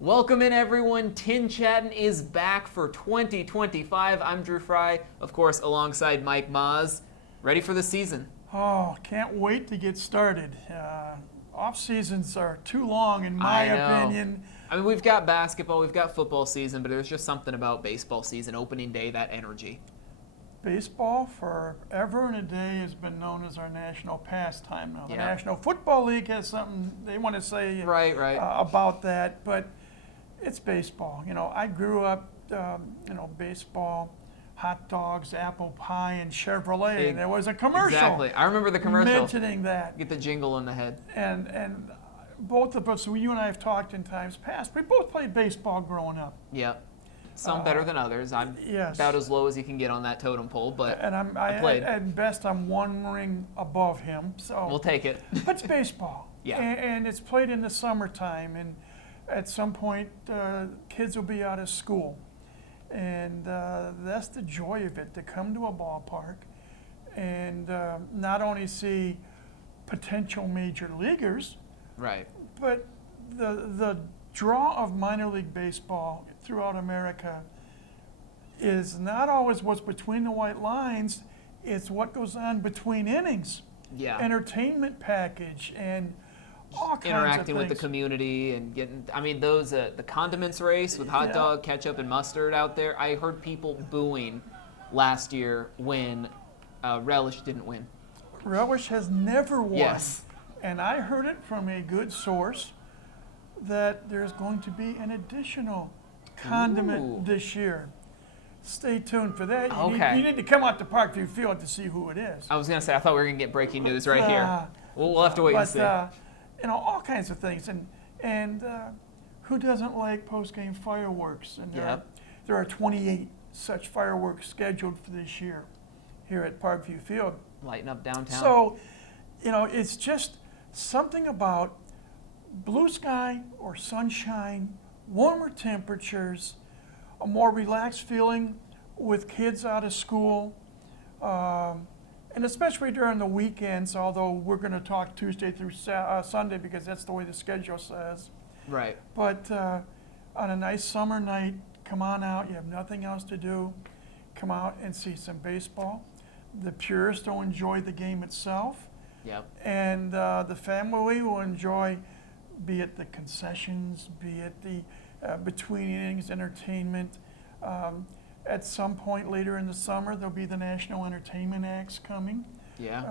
Welcome in, everyone. TinChattin is back for 2025. I'm Drew Fry, of course, alongside Mike Maz. Ready for the season. Oh, can't wait to get started. Off seasons are too long, in my opinion. I mean, we've got basketball, we've got football season, but there's just something about baseball season, opening day, that energy. Baseball, forever and a day, has been known as our national pastime. Now, the Yeah. National Football League has something they want to say Right. about that, but it's baseball. You know, I grew up, baseball, hot dogs, apple pie, and Chevrolet. And there was a commercial. Exactly. I remember the commercial. Mentioning that. Get the jingle in the head. And both of us, you and I have talked in times past, we both played baseball growing up. Yep. Some better than others. I'm about as low as you can get on that totem pole, but and I played. At best, I'm one ring above him. So we'll take it. But it's baseball. Yeah. And it's played in the summertime, and at some point, kids will be out of school. And that's the joy of it, to come to a ballpark and not only see potential major leaguers, Right. but the draw of minor league baseball throughout America is not always what's between the white lines, it's what goes on between innings. Yeah. Entertainment package and all kinds Interacting of with the things. community and getting, I mean, those, the condiments race with hot dog, ketchup, and mustard out there. I heard people booing last year when Relish didn't win. Relish has never won. Yes. And I heard it from a good source that there's going to be an additional condiment this year. Stay tuned for that. You need to come out to Parkview Field to see who it is. I was going to say, I thought we were going to get breaking news right here. We'll have to wait and see. All kinds of things. And who doesn't like post-game fireworks? And there are 28 such fireworks scheduled for this year here at Parkview Field. Lighten up downtown. So, it's just something about blue sky or sunshine, warmer temperatures, a more relaxed feeling with kids out of school, and especially during the weekends, although we're going to talk Tuesday through Sunday because that's the way the schedule says. Right. But on a nice summer night, come on out. You have nothing else to do. Come out and see some baseball. The purists will enjoy the game itself. Yep. And the family will enjoy, be it the concessions, be it the between innings entertainment. At some point later in the summer, there'll be the National Entertainment Acts coming. Yeah.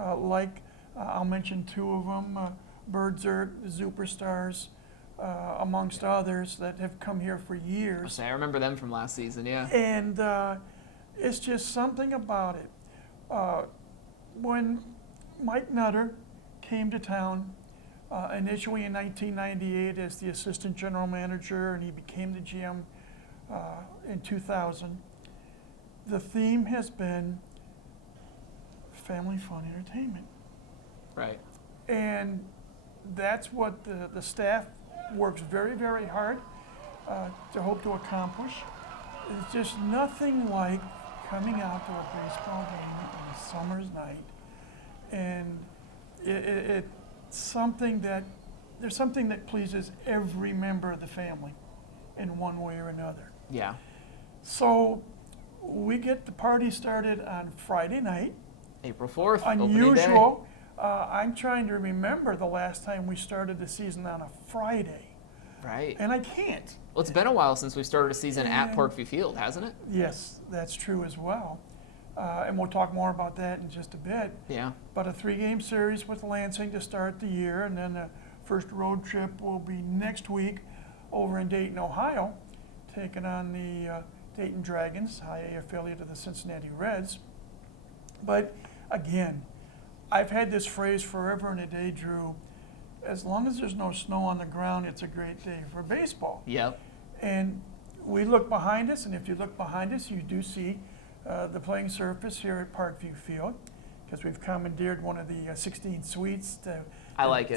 I'll mention two of them, Birds Are the Superstars, amongst others that have come here for years. I remember them from last season, yeah. And it's just something about it. When Mike Nutter came to town, initially in 1998 as the assistant general manager, and he became the GM in 2000. The theme has been family fun entertainment. Right. And that's what the staff works very, very hard to hope to accomplish. It's just nothing like coming out to a baseball game on a summer's night, and it's something that there's something that pleases every member of the family in one way or another. Yeah. So we get the party started on Friday night. April 4th, Unusual. I'm trying to remember the last time we started the season on a Friday. Right. And I can't. Well, it's been a while since we started a season at Parkview Field, hasn't it? Yes, that's true as well. And we'll talk more about that in just a bit. Yeah. But a 3-game series with Lansing to start the year, and then the first road trip will be next week over in Dayton, Ohio, taking on the Dayton Dragons, high A affiliate of the Cincinnati Reds. But again, I've had this phrase forever and a day, Drew. As long as there's no snow on the ground, it's a great day for baseball. Yep. And we look behind us, and if you look behind us, you do see the playing surface here at Parkview Field, because we've commandeered one of the 16 suites to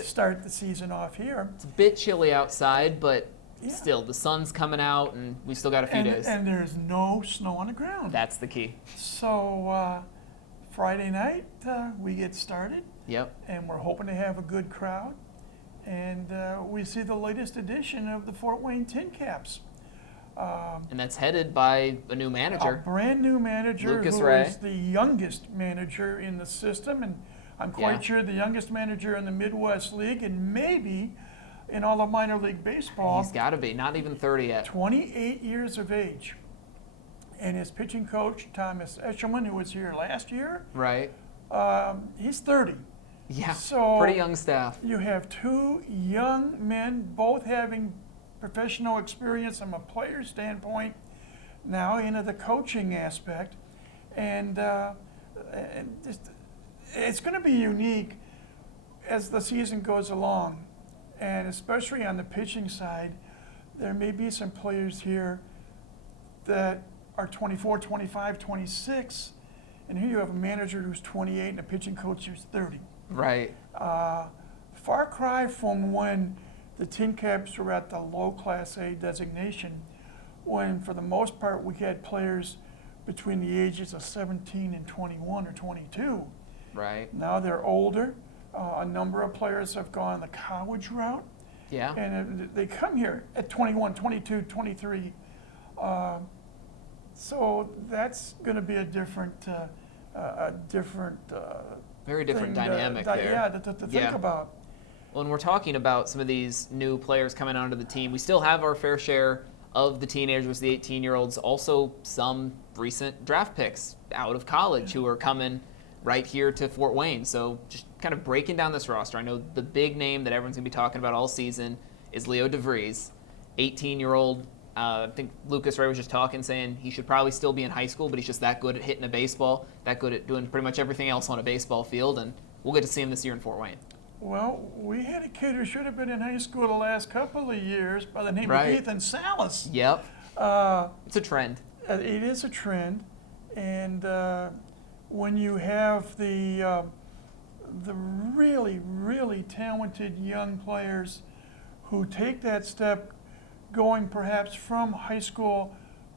start the season off here. It's a bit chilly outside, but still, the sun's coming out, and we still got a few days. And there's no snow on the ground. That's the key. So Friday night, we get started. Yep. And we're hoping to have a good crowd. And we see the latest edition of the Fort Wayne TinCaps. And that's headed by a new A manager. brand new manager Lucas who Ray. is the youngest manager in the system, and I'm quite sure the youngest manager in the Midwest League, and maybe in all of minor league baseball. He's got to be, not even 30 yet. 28 years of age. And his pitching coach, Thomas Eshelman, who was here last year, Right. he's 30. Yeah, So pretty young staff. you have two young men, both having professional experience from a player standpoint, now into the coaching aspect. And just, it's going to be unique as the season goes along. And especially on the pitching side, there may be some players here that are 24, 25, 26. And here you have a manager who's 28 and a pitching coach who's 30. Right. Far cry from when the TinCaps were at the low Class A designation, when for the most part we had players between the ages of 17 and 21 or 22. Right. Now they're older. A number of players have gone the college route. Yeah. And they come here at 21, 22, 23. So that's going to be a different, Very different thing dynamic there. Yeah, to think about. When we're talking about some of these new players coming onto the team, we still have our fair share of the teenagers, the 18-year-olds, also some recent draft picks out of college who are coming right here to Fort Wayne. So just kind of breaking down this roster. I know the big name that everyone's going to be talking about all season is Leo DeVries, 18-year-old. I think Lucas Ray was just talking, saying he should probably still be in high school, but he's just that good at hitting a baseball, that good at doing pretty much everything else on a baseball field, and we'll get to see him this year in Fort Wayne. Well, we had a kid who should have been in high school the last couple of years by the name Right. of Ethan Salas. Yep. It's a trend. It is a trend, and when you have the really, really talented young players who take that step, going perhaps from high school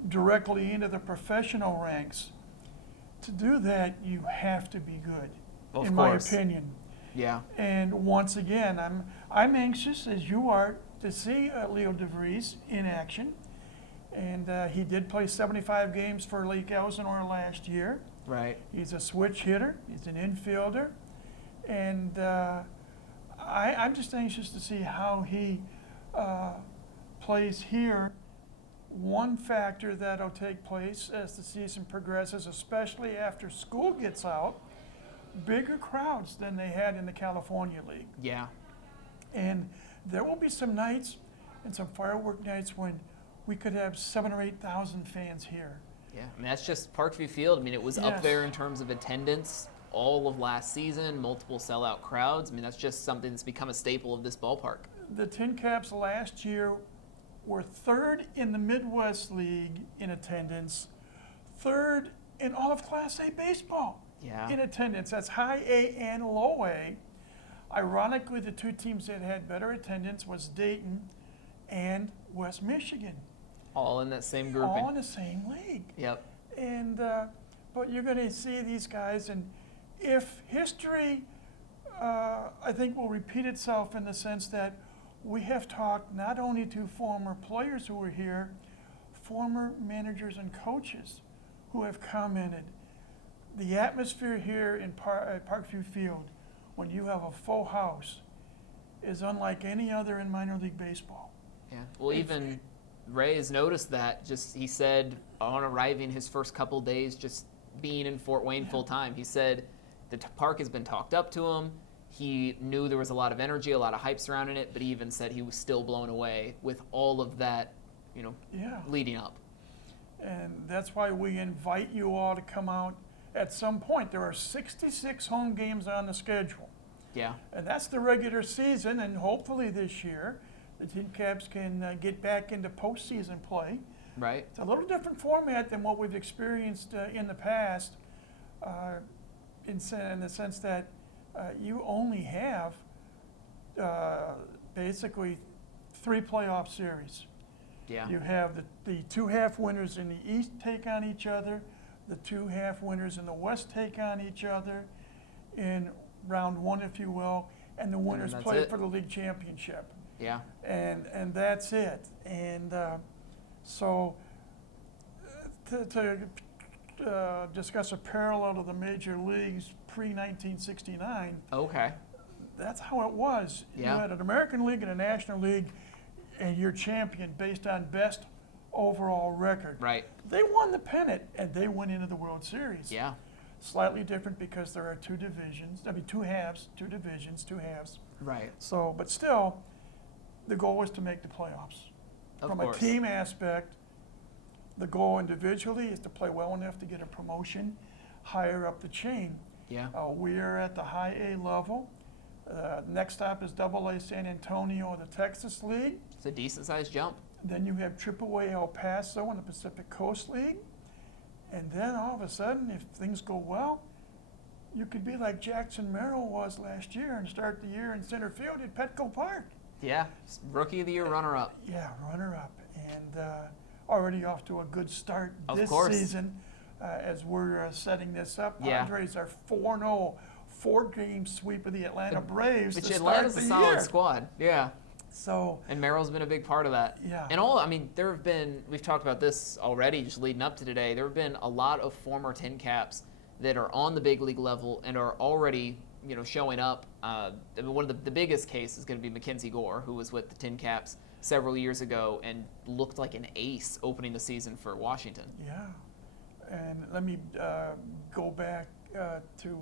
directly into the professional ranks, to do that, you have to be good, Of in course. my opinion. Yeah. And once again, I'm anxious, as you are, to see Leo DeVries in action. And he did play 75 games for Lake Elsinore last year. Right. He's a switch hitter. He's an infielder. And I'm just anxious to see how he plays here. One factor that'll take place as the season progresses, especially after school gets out, bigger crowds than they had in the California League. Yeah. And there will be some nights and some firework nights when we could have 7,000 or 8,000 fans here. Yeah. I mean, that's just Parkview Field. I mean, it was up Yes. there in terms of attendance all of last season, multiple sellout crowds. I mean, that's just something that's become a staple of this ballpark. The TinCaps last year were third in the Midwest League in attendance, third in all of Class A baseball Yeah. in attendance. That's high A and low A. Ironically, the two teams that had better attendance was Dayton and West Michigan, All in that same grouping. all in the same league. Yep. And but you're going to see these guys, and if history, I think, will repeat itself in the sense that we have talked not only to former players who were here, former managers and coaches who have commented. The atmosphere here in at Parkview Field, when you have a full house, is unlike any other in minor league baseball. Yeah. Well, even Ray has noticed that. Just he said on arriving his first couple days, just being in Fort Wayne full time, he said the park has been talked up to him. He knew there was a lot of energy, a lot of hype surrounding it, but he even said he was still blown away with all of that, Yeah. leading up. And that's why we invite you all to come out at some point. There are 66 home games on the schedule. Yeah. And that's the regular season, and hopefully this year the TinCaps can get back into postseason play. Right. It's a little different format than what we've experienced in the past, in the sense that you only have basically 3 playoff series. Yeah. You have the 2 half winners in the East take on each other, the 2 half winners in the West take on each other in round 1, if you will, and the winners that's play it. for the league championship. Yeah. And that's it. And so to discuss a parallel to the major leagues pre-1969, Okay. that's how it was. Yeah. You had an American League and a National League, and you're champion based on best overall record. Right. They won the pennant, and they went into the World Series. Yeah. Slightly different because there are two divisions. I mean, two halves, two divisions, two halves. Right. So, but still, the goal was to make the playoffs. Of From course. a team aspect, the goal individually is to play well enough to get a promotion higher up the chain. Yeah. We are at the high A level. Next stop is AA San Antonio, the Texas League. It's a decent sized jump. Then you have AAA El Paso in the Pacific Coast League. And then all of a sudden, if things go well, you could be like Jackson Merrill was last year and start the year in center field at Petco Park. Yeah. Rookie of the Year runner up. Yeah, runner-up. And already off to a good start Of this course. season as we're setting this up. Yeah. Padres are 4-0, four-game sweep of the Atlanta Braves Which to Atlanta's start a the solid year. squad. Yeah. So, And Merrill's been a big part of that. yeah. And there have been, we've talked about this already just leading up to today, there have been a lot of former TinCaps that are on the big league level and are already, showing up. I mean, one of the biggest cases is going to be Mackenzie Gore, who was with the TinCaps several years ago and looked like an ace opening the season for Washington. Yeah. And let me go back to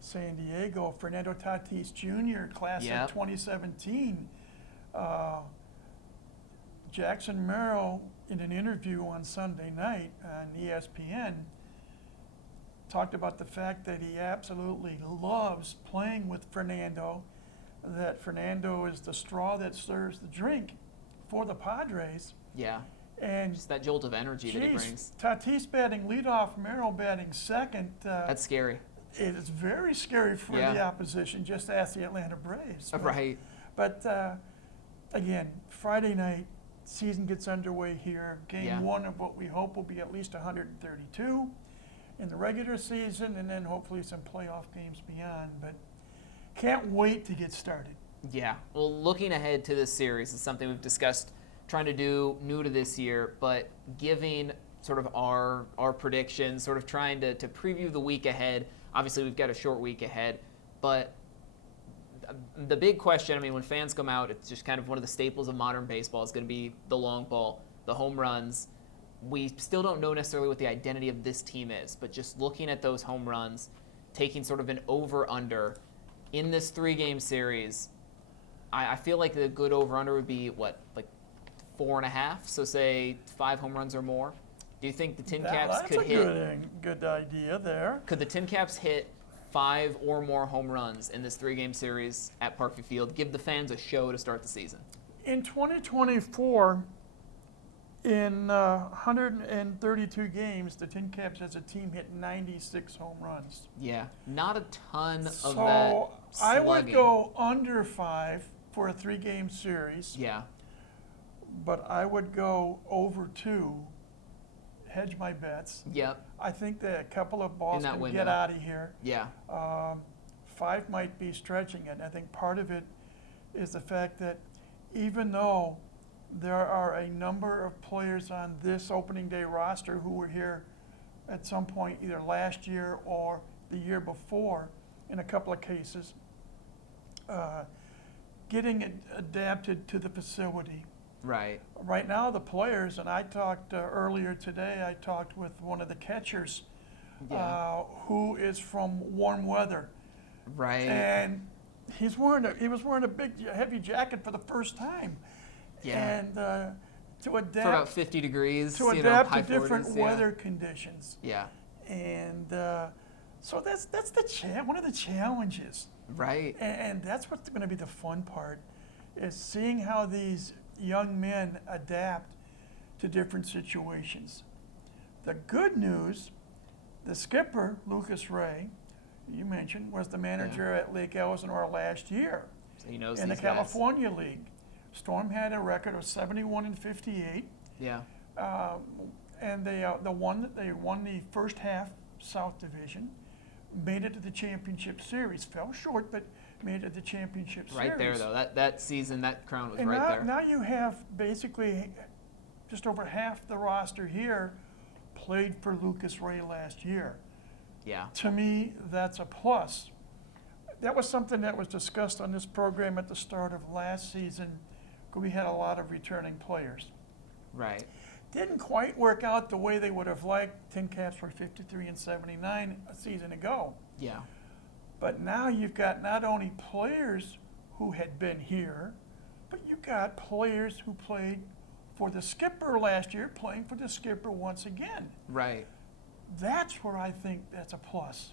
San Diego. Fernando Tatis Jr., class Yep. of 2017. Jackson Merrill, in an interview on Sunday night on ESPN, talked about the fact that he absolutely loves playing with Fernando, that Fernando is the straw that stirs the drink for the Padres. Yeah. And Just that jolt of energy that he geez, brings. Tatis batting leadoff, Merrill batting second. That's scary. It is very scary for Yeah. the opposition. Just ask the Atlanta Braves. Right. But again, Friday night, season gets underway here. Game Yeah. one of what we hope will be at least 132 in the regular season, and then hopefully some playoff games beyond. But can't wait to get started. Yeah. Well, looking ahead to this series is something we've discussed trying to do new to this year, but giving sort of our predictions, sort of trying to preview the week ahead. Obviously, we've got a short week ahead, but the big question, I mean, when fans come out, it's just kind of one of the staples of modern baseball is going to be the long ball, the home runs. We still don't know necessarily what the identity of this team is, but just looking at those home runs, taking sort of an over-under in this 3-game series, I feel like the good over-under would be, what, like 4.5? So say 5 home runs or more. Do you think the TinCaps could hit? That's a good idea there. Could the TinCaps hit 5 or more home runs in this 3-game series at Parkview Field? Give the fans a show to start the season. In 2024, in 132 games, the TinCaps as a team hit 96 home runs. Yeah, not a ton of So that I would slugging. go under 5 for a 3-game series, Yeah, but I would go over 2, hedge my bets. yep, I think that a couple of balls that can window. get out of here. yeah, 5 might be stretching it. I think part of it is the fact that even though there are a number of players on this opening day roster who were here at some point either last year or the year before in a couple of cases, getting adapted to the facility. right, Right now, the players, and I talked earlier today, I talked with one of the catchers yeah, who is from warm weather. right, And he was wearing a big, heavy jacket for the first time. yeah. And to For about adapt 50 degrees, to high different 40s, weather conditions. Yeah, And so that's one of the challenges. right, And that's what's going to be the fun part, is seeing how these young men adapt to different situations. The good news, the skipper, Lucas Ray, you mentioned, was the manager at Lake Elsinore last year so he knows in the these guys. California League. Storm had a record of 71-58, Yeah, and they won the first half South Division, made it to the championship series. Fell short, but made it the championship series. Right there, though. That season, that crown was And right now, there. now you have basically just over half the roster here played for Lucas Ray last year. Yeah. To me, that's a plus. That was something that was discussed on this program at the start of last season, because we had a lot of returning players. Right. Didn't quite work out the way they would have liked. TinCaps were 53-79 a season ago. Yeah. But now you've got not only players who had been here, but you've got players who played for the skipper last year, playing for the skipper once again. Right. That's where I think that's a plus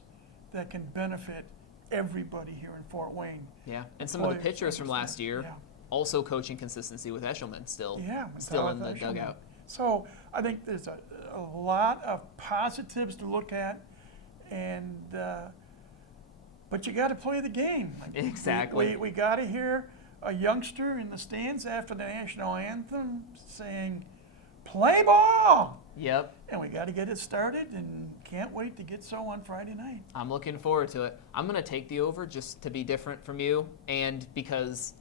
that can benefit everybody here in Fort Wayne. Yeah. And some of the pitchers from last year, Yeah. also coaching consistency with Eshelman still, Yeah, still in the Eshelman. dugout. So I think there's a lot of positives to look at, and but you got to play the game. Exactly. We got to hear a youngster in the stands after the national anthem saying, "Play ball!" Yep. And we got to get it started, and can't wait to get so on Friday night. I'm looking forward to it. I'm going to take the over just to be different from you, and because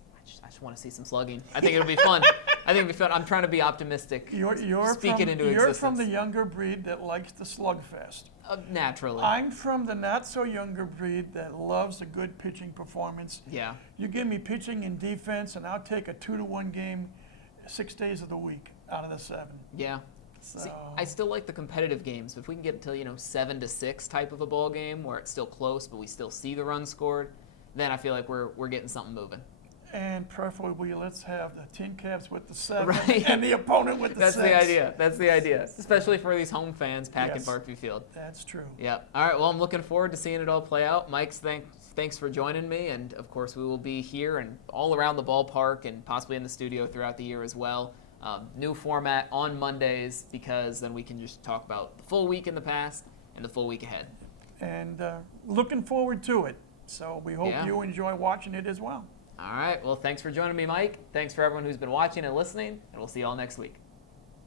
I just want to see some slugging. I think it'll be fun. I think it'll be fun. I'm trying to be optimistic. You're Speak it into you're existence. from the younger breed that likes the slugfest. Naturally. I'm from the not-so-younger breed that loves a good pitching performance. Yeah. You give me pitching and defense, and I'll take a 2-1 game 6 days of the week out of the 7. Yeah. So, See, I still like the competitive games. If we can get it to 7-6 type of a ball game where it's still close, but we still see the runs scored, then I feel like we're getting something moving. and preferably let's have the TinCaps with the 7 Right. and the opponent with the That's 6. the idea. That's the idea. Especially for these home fans packing Yes. Barkview Field. That's true. Yeah. All right. Well, I'm looking forward to seeing it all play out. Mike's thanks for joining me, and of course we will be here and all around the ballpark and possibly in the studio throughout the year as well. New format on Mondays because then we can just talk about the full week in the past and the full week ahead. And looking forward to it. So we hope Yeah. you enjoy watching it as well. All right. Well, thanks for joining me, Mike. Thanks for everyone who's been watching and listening, and we'll see you all next week.